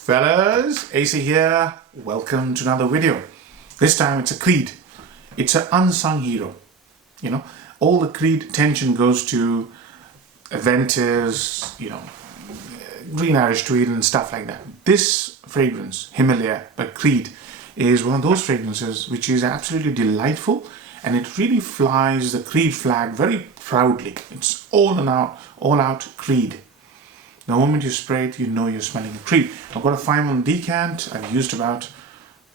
Fellas, AC here. Welcome to another video. This time it's a Creed. It's an unsung hero. You know, all the Creed attention goes to Aventus, Green Irish Tweed and stuff like that. This fragrance, Himalaya by Creed, is one of those fragrances which is absolutely delightful, and it really flies the Creed flag very proudly. It's all out Creed. The moment you spray it, you know you're smelling a Creed. I've got a 5-ml decant. I've used about,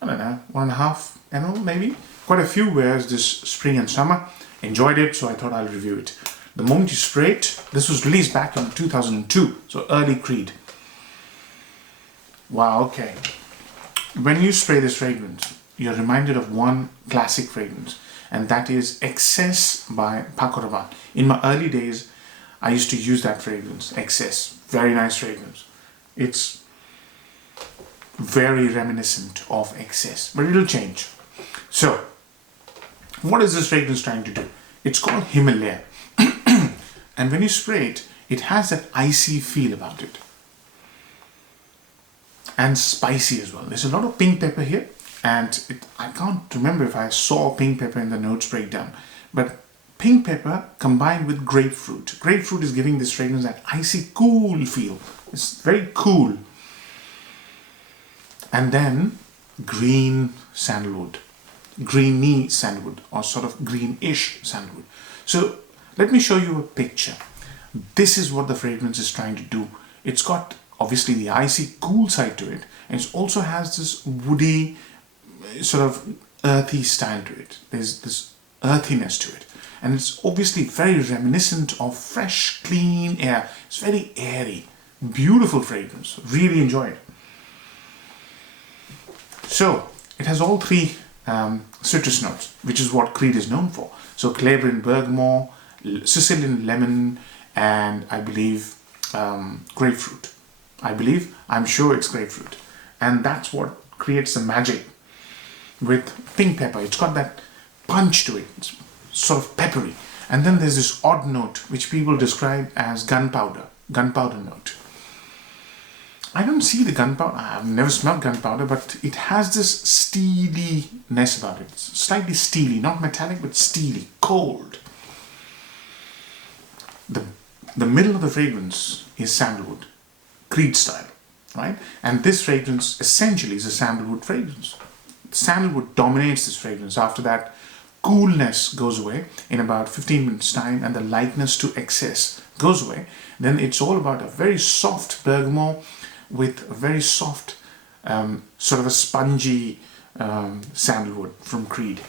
1.5 ml maybe. Quite a few wears this spring and summer. Enjoyed it, so I thought I'll review it. The moment you spray it, this was released back in 2002, so early Creed. Wow, okay. When you spray this fragrance, you're reminded of one classic fragrance, and that is Excess by Paco Rabanne. In my early days, I used to use that fragrance, Excess. Very nice fragrance. It's very reminiscent of Excess, but it'll change. So, what is this fragrance trying to do? It's called Himalaya. And when you spray it, it has that icy feel about it. And spicy as well. There's a lot of pink pepper here. And I can't remember if I saw pink pepper in the notes breakdown. But pink pepper combined with grapefruit. Grapefruit is giving this fragrance that icy, cool feel. It's very cool. And then green sandalwood. Greeny sandalwood, or sort of greenish sandalwood. So let me show you a picture. This is what the fragrance is trying to do. It's got obviously the icy, cool side to it. And it also has this woody, sort of earthy style to it. There's this earthiness to it. And it's obviously very reminiscent of fresh, clean air. It's very airy. Beautiful fragrance. Really enjoy it. So, it has all three citrus notes, which is what Creed is known for. So, Calabrian bergamot, Sicilian lemon, and I believe grapefruit. I'm sure it's grapefruit. And that's what creates the magic with pink pepper. It's got that punch to it. It's sort of peppery. And then there's this odd note which people describe as gunpowder note. I don't see the gunpowder. I've never smelled gunpowder, but it has this steeliness about it. It's slightly steely, not metallic, but steely, cold. The middle of the fragrance is sandalwood, Creed style, right? And this fragrance essentially is a sandalwood fragrance. Sandalwood dominates this fragrance. After that, coolness goes away in about 15 minutes time, and the lightness to excess goes away. Then it's all about a very soft bergamot with a very soft, sort of a spongy sandalwood from Creed.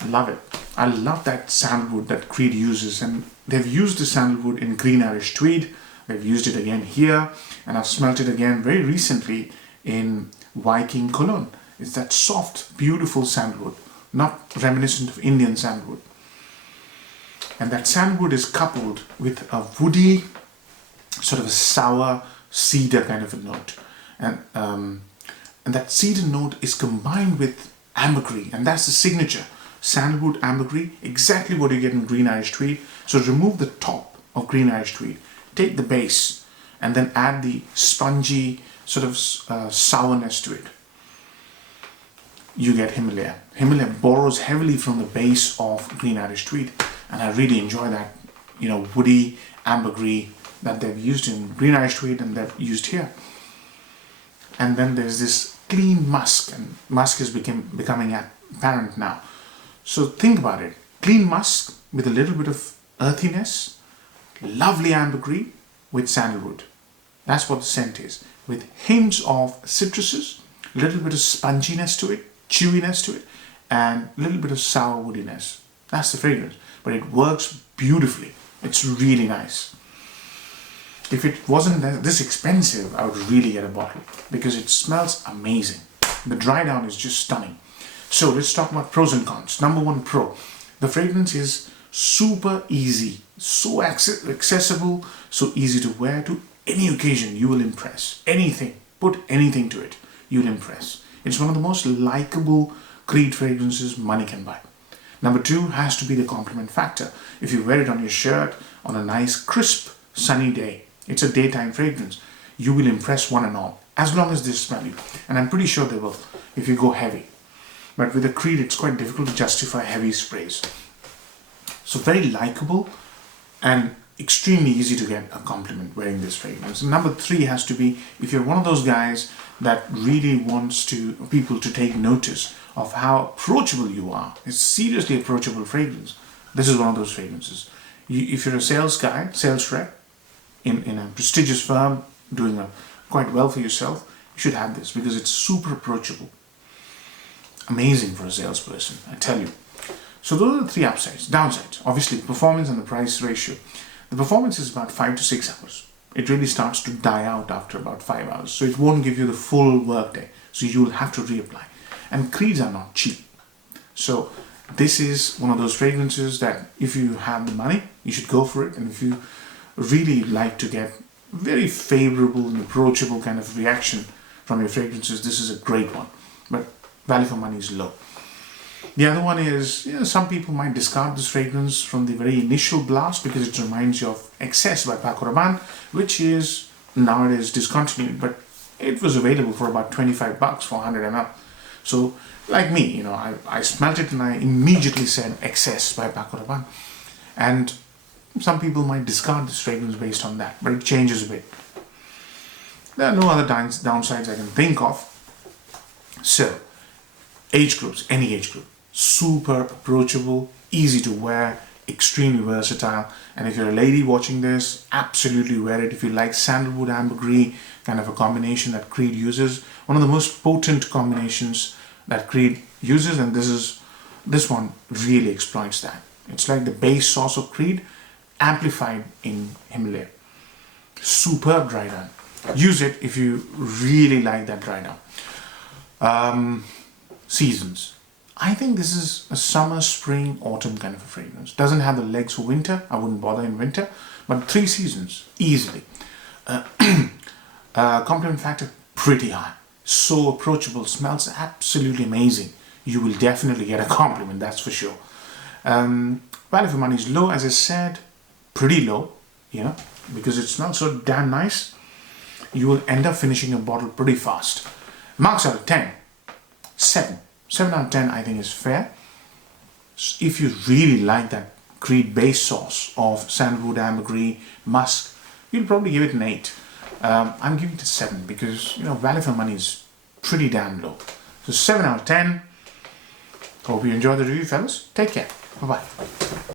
I love it. I love that sandalwood that Creed uses, and they've used the sandalwood in Green Irish Tweed. They've used it again here, and I've smelt it again very recently in Viking Cologne. It's that soft, beautiful sandalwood, not reminiscent of Indian sandalwood. And that sandalwood is coupled with a woody, sort of a sour cedar kind of a note. And that cedar note is combined with ambergris, and that's the signature. Sandalwood, ambergris, exactly what you get in Green Irish Tweed. So remove the top of Green Irish Tweed, take the base, and then add the spongy sort of sourness to it. You get Himalaya. Himalaya borrows heavily from the base of Green Irish Tweed, and I really enjoy that, woody ambergris that they've used in Green Irish Tweed and they've used here. And then there's this clean musk, and musk is becoming apparent now. So think about it. Clean musk with a little bit of earthiness, lovely ambergris with sandalwood. That's what the scent is, with hints of citruses, a little bit of sponginess to it, chewiness to it, and a little bit of sour woodiness. That's the fragrance, but it works beautifully. It's really nice. If it wasn't this expensive, I would really get a bottle, because it smells amazing. The dry down is just stunning. So let's talk about pros and cons. Number one pro, the fragrance is super easy, so accessible, so easy to wear to any occasion. You will impress. Anything, put anything to it, you'll impress. It's one of the most likable Creed fragrances money can buy. Number two has to be the compliment factor. If you wear it on your shirt on a nice, crisp, sunny day, it's a daytime fragrance. you will impress one and all, as long as they smell you. And I'm pretty sure they will if you go heavy. But with a Creed, it's quite difficult to justify heavy sprays. So very likable and extremely easy to get a compliment wearing this fragrance. And number 3 has to be, if you're one of those guys that really wants people to take notice of how approachable you are. It's seriously approachable fragrance. This is one of those fragrances. If you're a sales guy, sales rep, in a prestigious firm, doing quite well for yourself, you should have this because it's super approachable. Amazing for a salesperson, I tell you. So those are the 3 upsides. Downsides, obviously, performance and the price ratio. The performance is about 5 to 6 hours. It really starts to die out after about 5 hours. So it won't give you the full workday. So you'll have to reapply. And Creeds are not cheap. So this is one of those fragrances that if you have the money, you should go for it. And if you really like to get very favorable and approachable kind of reaction from your fragrances, this is a great one. But value for money is low. The other one is, some people might discard this fragrance from the very initial blast because it reminds you of Excess by Paco Rabanne, which is nowadays discontinued, but it was available for about $25 for 100 ml. So, like me, I smelt it and I immediately said Excess by Paco Rabanne. And some people might discard this fragrance based on that, but it changes a bit. There are no other downsides I can think of. So, age groups, any age group. Super approachable, easy to wear, extremely versatile. And if you're a lady watching this, absolutely wear it. If you like sandalwood ambergris, kind of a combination that Creed uses, one of the most potent combinations that Creed uses, and this one really exploits that. It's like the base sauce of Creed amplified in Himalaya. Superb dry down. Use it if you really like that dry down. Seasons. I think this is a summer, spring, autumn kind of a fragrance. Doesn't have the legs for winter. I wouldn't bother in winter. But 3 seasons, easily. Compliment factor, pretty high. So approachable, smells absolutely amazing. You will definitely get a compliment, that's for sure. Value for money is low, as I said. Pretty low, because it smells so damn nice. You will end up finishing a bottle pretty fast. Marks out of 10. 7. 7 out of 10 I think is fair. If you really like that Creed base sauce of sandalwood, ambergris, musk, you'll probably give it an 8. I'm giving it a 7 because, value for money is pretty damn low. So 7 out of 10. Hope you enjoyed the review, fellas. Take care. Bye-bye.